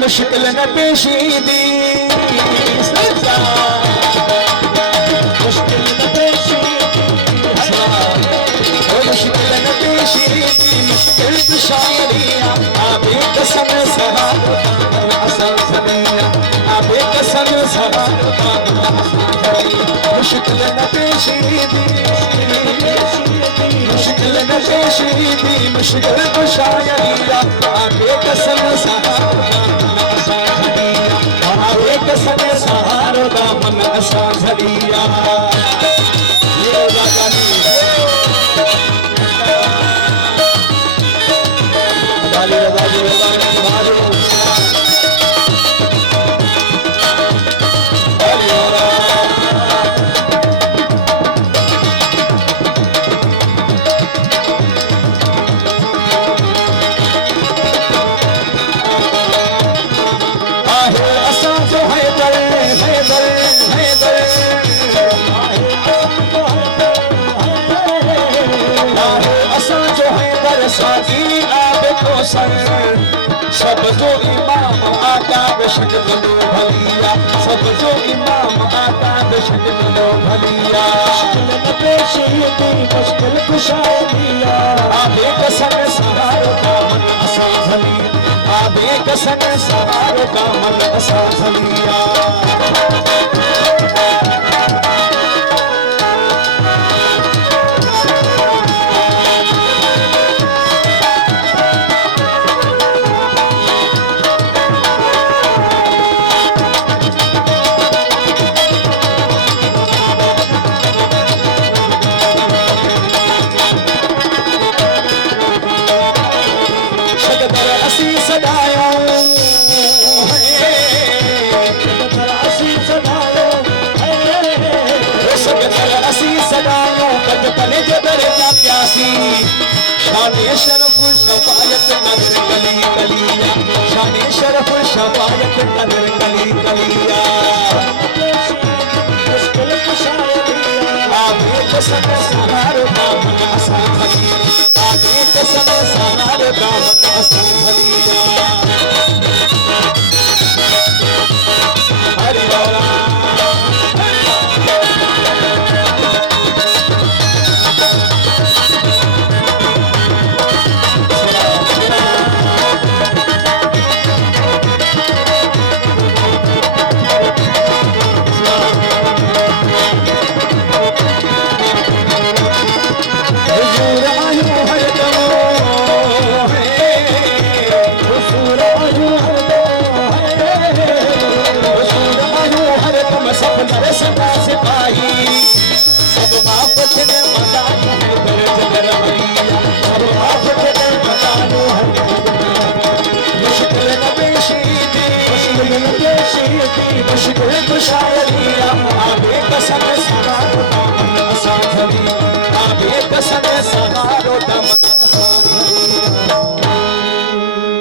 मुश्किल न पेशी दी मुश्किल न पेशी मुश्किल न पेशी दी मुश्किल शायरिया आबे कसम सहार असल सनिया आबे कसम सहार मुश्किल न पेशी दी मुश्किल न पेशी दी मुश्किल शायरिया आबे कसम सहार आबे कसम सहार दामन असा झरिया ये राजानी दाली राजानी राजानी सब जो इमाम आका बेशक लो भलिया सब जो इमाम आका बेशक लो भलिया मुश्किल न पेशी दी मुश्किल कुशादिया आबे कसम सहार दामन असा झलिया आबे कसम सहार दामन असा झलिया शाने शरफ शफायत नजर कली कलिया शाने शरफ शफायत नजर कली कलिया मुश्किल कुशादिया आबे कसम सहार दामन असा झलिया आबे कसम सहार दामन असा झलिया हरि बोला मुश्किल कुशादिया